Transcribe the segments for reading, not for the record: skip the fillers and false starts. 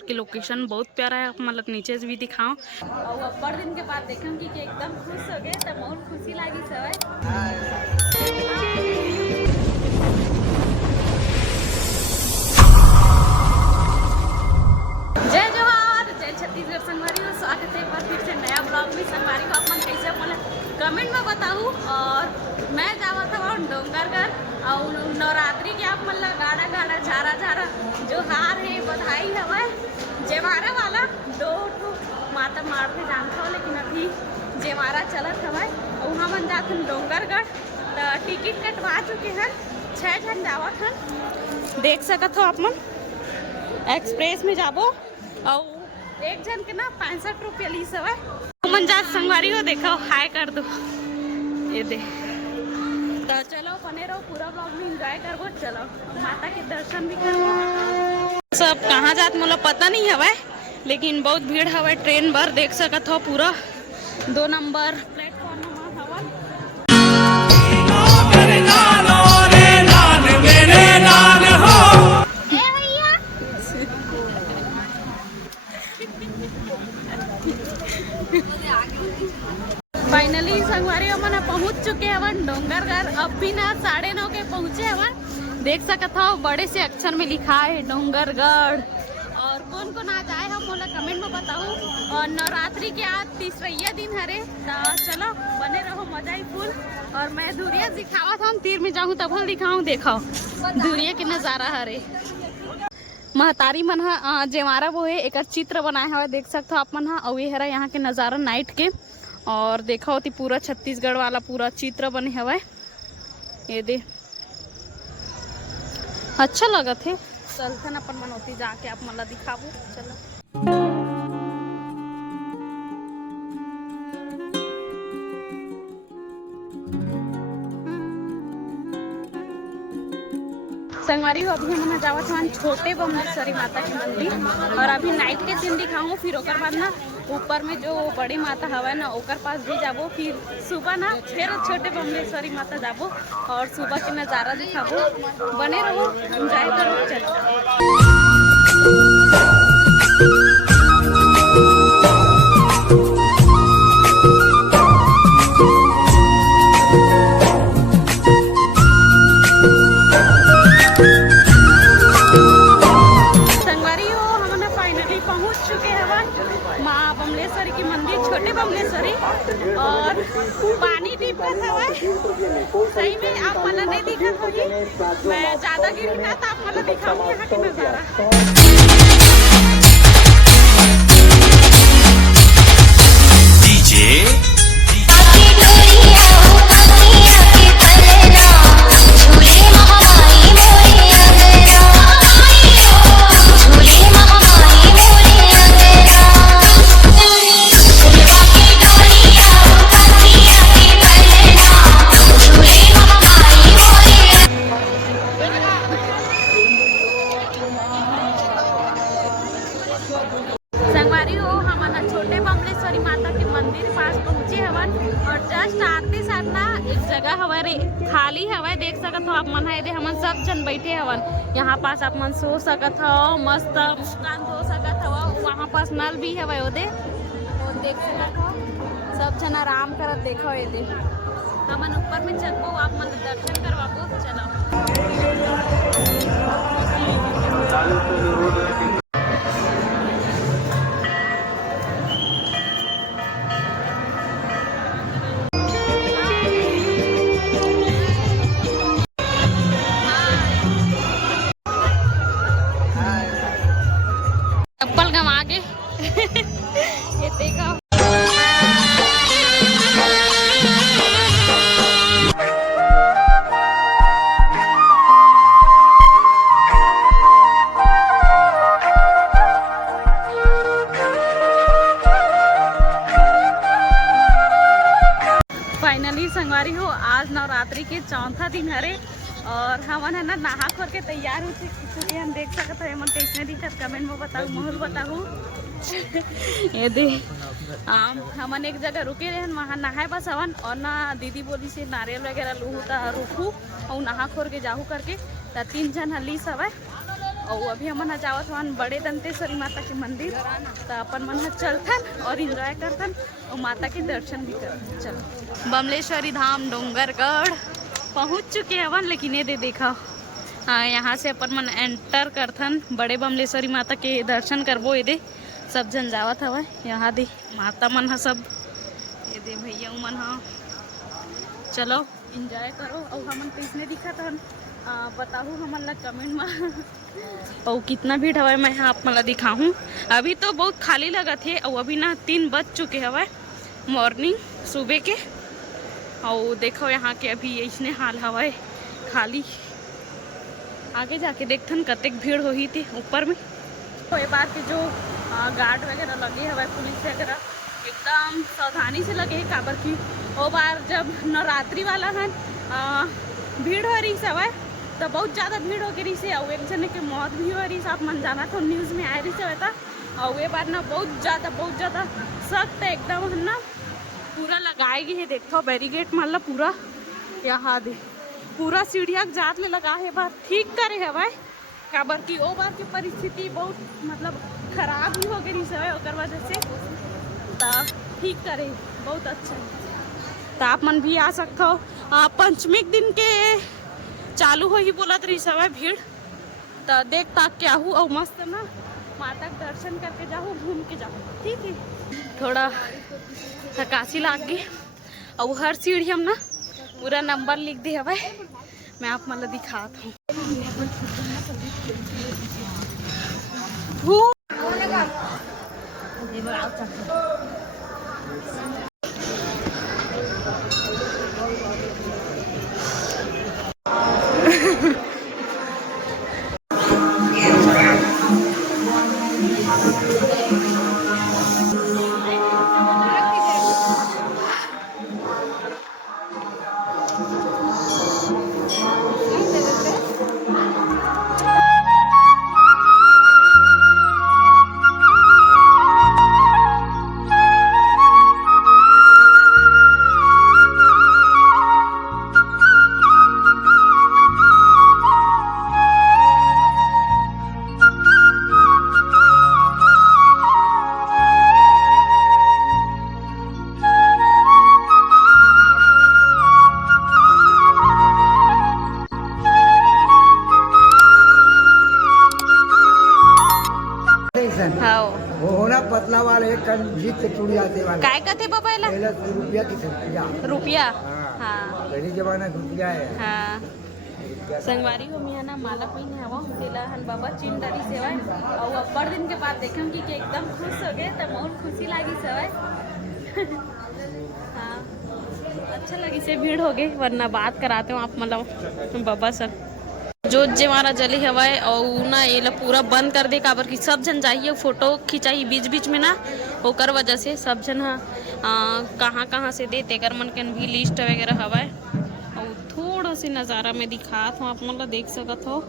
और की लोकेशन बहुत प्यारा है, मतलब नीचे से भी दिखाऊं। और अब्बड़ दिन के बाद देखूंगी कि एकदम खुश हो गए तो बहुत खुशी लगी सब। जय जवाहर, जय छत्तीसगढ़ संगवारी हो। स्वागत है एक बार फिर से नया ब्लॉग में। संगवारी को अपन कैसे बोले कमेंट में बताऊँ। और मैं जावा था वहाँ डोंगरगढ़ और नवरात्रि के आप मतलब गाड़ा गाड़ा झारा जो हार है बधाई हवा जेवारा वाला 2 माता मारते जानता हो, लेकिन अभी जेवारा चलत हवा वहाँ मन जाते डोंगरगढ़। तो टिकट कटवा चुके हैं, 6 जन जावत हैं। देख सकत हो आप मन एक्सप्रेस में जाबो और एक जन के ना 65 रुपया ली हवा। मन जा संगवारी हो देखो हाय कर दो ये दे। तो चलो बने रहो, पूरा ब्लॉग में एंजॉय करबो। चलो माता के दर्शन भी करबो। सब कहाँ जात मोला पता नहीं हवा, लेकिन बहुत भीड़ हवा ट्रेन बर। देख सकत हो पूरा 2 नंबर प्लेटफॉर्म में हवा। फाइनली संगवारी हमन पहुंच चुके हवन डोंगरगढ़। अब भी ना 9:30 के पहुंचे हवन। देख सकत हो बड़े से अक्षर में लिखा है डोंगरगढ़। और कौन कौन आज आए हम मोला कमेंट में बताऊं। और नवरात्रि के आज 3रा दिन हरे। तो चलो बने रहो, मजा ही फुल। और मैं धुरिया दिखावा था, हम तीर में जाऊँ तब हम दिखाऊँ। देखो धुरिया के नज़ारा हरे। महतारी मन जेवारा वो है एक चित्र बनाया हुआ देख सकते हो आप मन। और ये हरा यहाँ के नज़ारा नाइट के। और देखा होती पूरा छत्तीसगढ़ वाला पूरा चित्र बने हुआ है ये दे। अच्छा लगा थे। चलते अपन मनोती जाके आप मला दिखाबू। चलो संगवारी हो अभी हम जावत हन छोटे बमलेश्वरी माता के मंदिर। और अभी नाइट के सीन दिखाऊँ, फिर ओकर बाद ना ऊपर में जो बड़ी माता हवा ना ओकर पास भी जाबो। फिर सुबह ना फिर छोटे बमलेश्वरी माता जाबो और सुबह के नज़ारा दिखाबो। बने रहो, एंजॉय करो। चलो छोटे बमलेश्वरी। और पानी दिखत हवा सही में आप मला नहीं दिखत होगी। मैं ज्यादा गिरी ना तो आप मला दिखाऊंगी यहाँ के नजारा। संगवारी हो हम छोटे बमलेश्वरी माता के मंदिर पास पहुंचे हवन। और जस्ट आते साथ ना एक जगह हवा खाली हवा देख सकत हो आप मन। है हमन सब जन बैठे हवन यहाँ पास। आप मन सो सकत हो, मस्त मुस्कान हो सकत हो। वहाँ पास नल भी हवा ओदे देख सकत हो। सब जन आराम करत देखो ये दे। हमन ऊपर में चलबो, आप मन दर्शन करवाबो। चलो चप्पल गवा के ये देखो। फाइनली संगवारी हो आज नवरात्रि के 4था दिन हरे। और हमन है ना नहा खोर के तैयार हो चुके हम। देख सकते हैं मन कैसे दिखत कमेंट में बताऊ, माहौल बताऊ। ये दे हमन एक जगह रुके रहे वहाँ नहाए बस हवन। और ना दीदी बोली से नारियल वगैरह लूहू तो रुकू और नहा खोर के जाहू करके। तो 3 जन हली सब है। और अभी हमन जावत हन बड़े दंतेश्वरी माता के मंदिर, तो अपन मन चलथन और एंजॉय करथन और माता के दर्शन भी करथन। चलो बमलेश्वरी धाम डोंगरगढ़ पहुंच चुके हवन, लेकिन ये देखा यहाँ से अपन मन एंटर करथन बड़े बमलेश्वरी माता के दर्शन करबो। ये दे सब जन जावत हवा, यहाँ दे माता मन ह सब, ये दे भैया मन ह। चलो एंजॉय करो और हमन किसने दिखत हन बताहूँ हमन ला कमेंट में और कितना भीड़ हवा मैं आप मन ला दिखाऊँ। अभी तो बहुत खाली लगत है और अभी ना 3 बज चुके हवा मॉर्निंग सुबह के। और देखो यहाँ के अभी ऐसने हाल हवा खाली, आगे जाके देखथन कतेक भीड़ होही थी ऊपर में। तो ये बार के जो गार्ड वगैरह लगे हवा पुलिस वगैरह एकदम सावधानी से लगे, काबर की वो बार जब नवरात्रि वाला है भीड़ हो रही सब है, तो बहुत ज़्यादा भीड़ हो गई से और एक जने के मौत भी हो रही। आप मन जाना तो न्यूज़ में आ रही से था। और ये बार ना बहुत ज़्यादा सख्त है एकदम है ना, पूरा लगाएगी है। देखो बैरिकेड मतलब पूरा यहाँ दे पूरा सीढ़िया जात ले लगा है, बार ठीक करे है भाई, काबर की वो बार की परिस्थिति बहुत मतलब खराब ही हो गई सब ओकर वजह से, तो ठीक करे बहुत अच्छा। तो आप मन भी आ सकते हो, पंचमी दिन के चालू हो ही बोलत रही सब भीड़, तो देख ताक के आहू और मस्त ना माता के दर्शन करके जाओ, घूम के जाओ, ठीक है। थोड़ा थकासी लाग गई और हर सीढ़ी हम ना पूरा नंबर लिख दे हवा, मैं आप मतलब दिखात हूँ। वो ना पतला वाले कंजीत से चूड़ी आते वाले काय कथे बाबाला रुपया की रुपया, हाँ पहले जमाना रुपया है। हाँ संगवारी हो मिया ना माला पहिने हवा तेला हन बाबा चिन डरी सेवा और अब्बड़ दिन के बाद देखम कि एकदम खुश हो गए, तो बहुत खुशी लगी सेवा। हाँ अच्छा लगी से भीड़ हो गई, वरना बात कराते हो आप मतलब बाबा सर जो हमारा जली हवाए और ना ये ला पूरा बंद कर दे, काबर की सब जन चाहिए फोटो खिंचाई बीच बीच में ना, ओकर वजह से सब जन कहाँ से दे तेकर मन के भी लिस्ट वगैरह हवाए। और थोड़ा सी नज़ारा में दिखात हूँ आप मतलब देख सकत हो।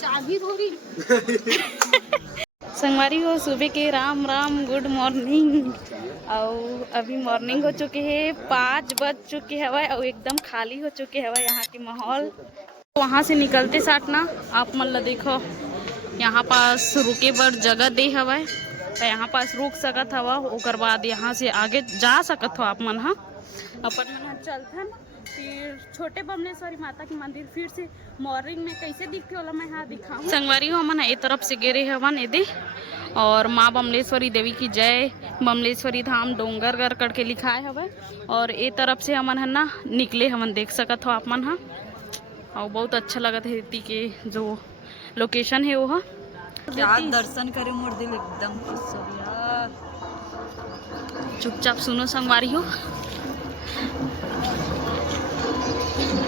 चाबी थोड़ी संगवारी हो सुबह के राम राम गुड मॉर्निंग। और अभी मॉर्निंग हो चुके हैं, 5 बज चुके हवा और एकदम खाली हो चुके हवा यहाँ के माहौल। वहाँ से निकलते साथ ना आप मन ला देखो यहाँ पास रुके बर जगह दे हवा, तो यहाँ पास रुक सकत हवा, ओकर बाद यहाँ से आगे जा सकत हो आप मन। हाँ अपन मन चलथन फिर छोटे बमलेश्वरी माता के मंदिर फिर से मॉर्निंग में कैसे दिखते होला मैं यहाँ दिखाऊँ। संगवारी हो मन ए तरफ से गिरे हवन एदे, और माँ बमलेश्वरी देवी की जय, बमलेश्वरी धाम डोंगरगढ़ करके लिखाए हवे, और ए तरफ से हमन है ना निकले हमन देख सकत हो आप मन। हाँ और बहुत अच्छा लगत है इतनी के जो लोकेशन है वो क्या दर्शन करे मोर दिल एकदम खुश हो गया। चुपचाप सुनो संगवारी हो,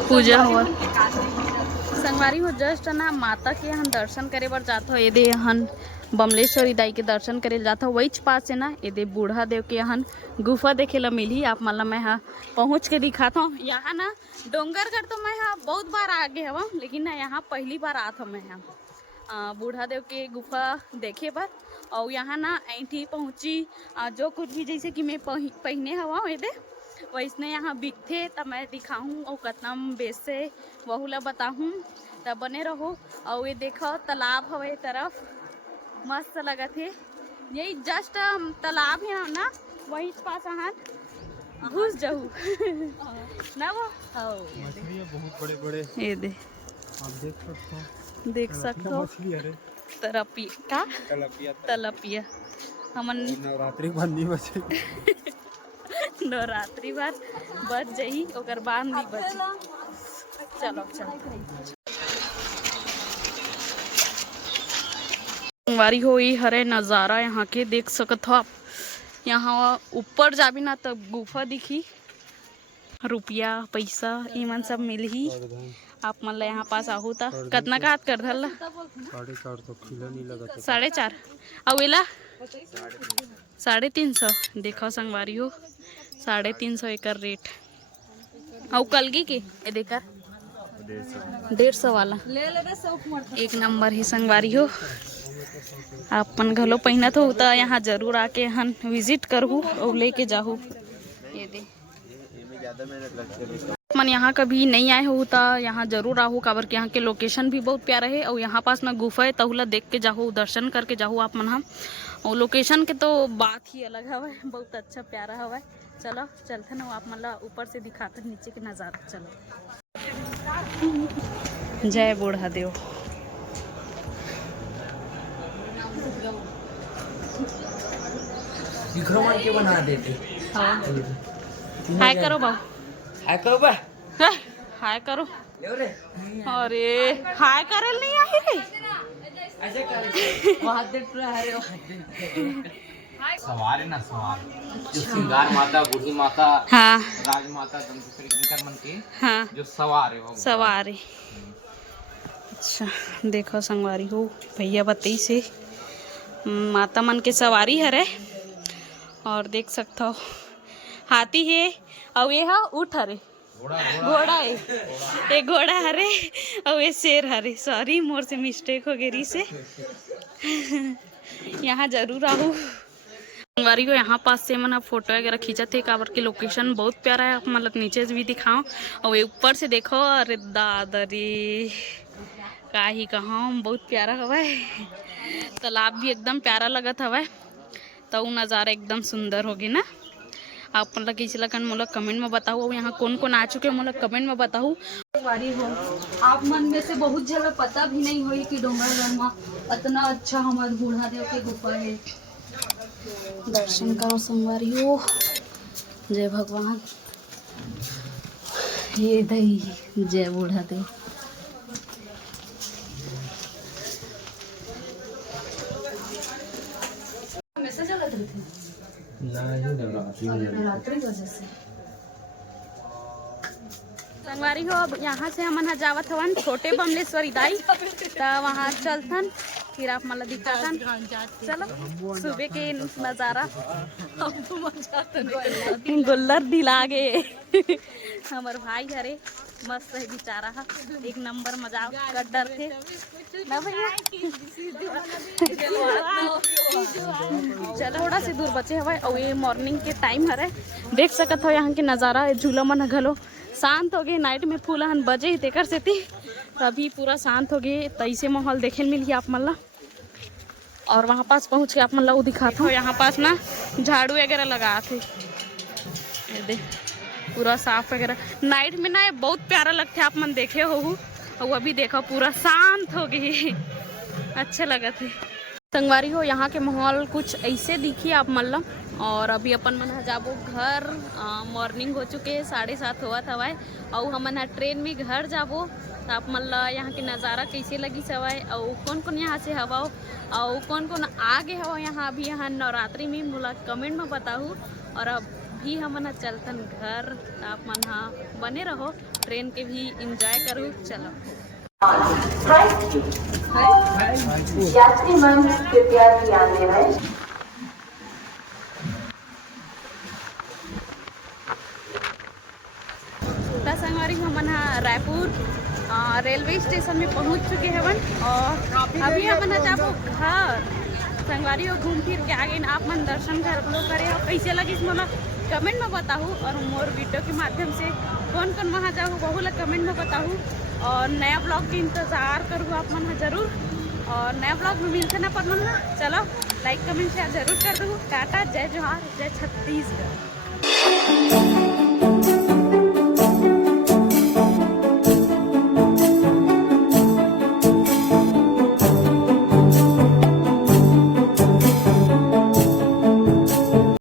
पूजा हुआ संगवारी हो जस्ट ना माता के हम दर्शन करे बर जात हो, ये हन बमलेश्वरी दाई के दर्शन करे जाता हो। वही पास से ना ये बूढ़ा देव के यहाँ गुफा देखे ला मिली आप मतलब मैं हाँ पहुँच के दिखाता हूँ। यहाँ ना डोंगरगढ़ तो मैं हाँ बहुत बार आगे हवा, लेकिन ना यहाँ पहली बार आता हूँ मैं यहाँ बूढ़ा देव के गुफा देखे बर। और यहाँ ना ऐठी पहुँची जो कुछ भी जैसे कि मैं पहने हवा ये दे वैसने यहाँ बिकथे तब मैं दिखाऊँ और कितना बेचते वहू ला बताऊँ। तब बने रहो। और ये देखो तालाब हवे तरफ मस्त लगत है। यही जस्ट तालाब है ना, वही पास अहाँ घुस जाऊ ना वो मछली है बहुत बड़े बड़े। ये दे आप देख सकते हो मछली है रे। तलपिया का तलपिया हमन नवरात्रि बंदी मछली नवरात्रि बाद बच जाही ओकर बाद नहीं बची। चलो संगवारी हो ई हरे नज़ारा यहाँ के देख सकत हो आप। यहाँ ऊपर जाबी ना तब गुफा दिखी, रुपया पैसा ईमन सब मिलही। आप मन ला यहाँ पास आहू ता कितना का हाथ कर धल 4.5 तो किलो नहीं लगा। 4.5 और एला 350। देखो संगवारी हो 350 एकर रेट। और कलगी के ये देखा 150 वाला एक नंबर ही संगवारी हो। आपन घलो पहिना तो होता यहाँ जरूर आके हन विजिट करहू और लेके जाहू। ये दे मन यहाँ कभी नहीं आए हो तो यहाँ जरूर आहू, काबर के यहाँ के लोकेशन भी बहुत प्यारा है। और यहाँ पास में गुफा है तहुला देख के जाहू, दर्शन करके जाहू आप मन हम। और लोकेशन के तो बात ही अलग हवा, बहुत अच्छा प्यारा हवा। चलो चलते ना आप मन ला ऊपर से दिखाते नीचे के नज़ारा। चलो जय बूढ़ा देव। विक्रमण के बना देते। हाँ हाय करो बाबू, हाय करो बा, हाय करो। ले रे अरे हाय करल नहीं आई रे। ऐसे कर वहां देख रहा है। सवार है ना, सवार जो सिंगार माता, बूढ़ी माता, हाँ राजमाता, इनकर मन के हाँ जो सवार है वो सवार है। अच्छा देखो संगवारी हो भैया बताई से माता मन के सवारी हरे। और देख सकते हो हाथी है और ये हा ऊँट हरे, घोड़ा है, ये घोड़ा हरे और ये शेर हरे। सॉरी मोर से मिस्टेक हो गई से। यहाँ जरूर आहू संगवारी को। यहाँ पास से मन फोटो वगैरह खींचा थे, काबर के लोकेशन बहुत प्यारा है। मतलब नीचे से भी दिखाओ और ये ऊपर से देखो। अरे दादरी का ही कहाँ बहुत प्यारा हवा। तालाब भी एकदम प्यारा लगत हवा, तो वो नज़ारा एकदम सुंदर होगी ना। आप मतलब कैसे लगन मोला कमेंट में बताओ। यहाँ कौन कौन आ चुके मोला कमेंट में बताओ। वारी हो आप मन में से बहुत जगह पता भी नहीं होई कि डोंगरगढ़ में इतना अच्छा हमारे बूढ़ा देव के गुफा है। दर्शन करो संगवारी हो। जय भगवान। ये दही जय बूढ़ा देव। हमेशा चलत रहते नवरात्रि की वजह से। संगवारी हो अब यहाँ से हमन जावत हवन छोटे बमलेश्वरी दाई, तो वहाँ चलथन फिर आप मतलब दिखाथन। चलो सुबह के नज़ारा गुल्लर दिला गए। हमार भाई हरे मस्त है बेचारा, एक नंबर मजाक कर डर थे ना भैया। चलो थोड़ा सी दूर बचे हवा और ये मॉर्निंग के टाइम हरे। देख सकत हो यहाँ के नज़ारा। झूला मन घलो शांत हो गए। नाइट में फूल हन बजे ही तेकर से थी, अभी पूरा शांत हो गए। तैसे माहौल देखे मिली आप मन ला। और वहाँ पास पहुँच के आप मन ला वो दिखाता हूँ। यहाँ पास ना झाड़ू वगैरह लगा थे, दे पूरा साफ वगैरह। नाइट में ना ये बहुत प्यारा लगता है, आप मन देखे हो। और अभी देखो पूरा शांत हो गई, अच्छे लगे थे संगवारी हो। यहाँ के माहौल कुछ ऐसे दिखी आप मन ला। और अभी अपन मन जाबो घर। मॉर्निंग हो चुके 7:30 हुआ था और हमन ट्रेन में घर जाबो। तो आप मन ला यहाँ के नज़ारा कैसे लगी सवाए और कौन कौन यहाँ से हवा और कौन कौन आगे हवा यहाँ अभी यहाँ नवरात्रि में मोला कमेंट में बताऊँ। और अभी हमन चलतन घर। तो आप मन हाँ बने रहो, ट्रेन के भी इंजॉय करूँ। चलो यात्रीगण कृपया ध्यान दें। संगवारी हमन रायपुर रेलवे स्टेशन में पहुंच चुके हैं और अभी हमन जाबो घर। संगवारी हो घूम फिर के आ गए। आप मन दर्शन कर लो करे। कैसे लगी मोला कमेंट में बताऊँ और मोर वीडियो के माध्यम से कौन कौन वहाँ जाऊँ वह लोग कमेंट में बताऊँ और नया ब्लॉग के इंतज़ार करूँ आप मन जरूर और नया ब्लॉग में मिलते ना पर मन चलो लाइक कमेंट शेयर जरूर कर दूँ। टाटा, जय जोहार, जय छत्तीसगढ़।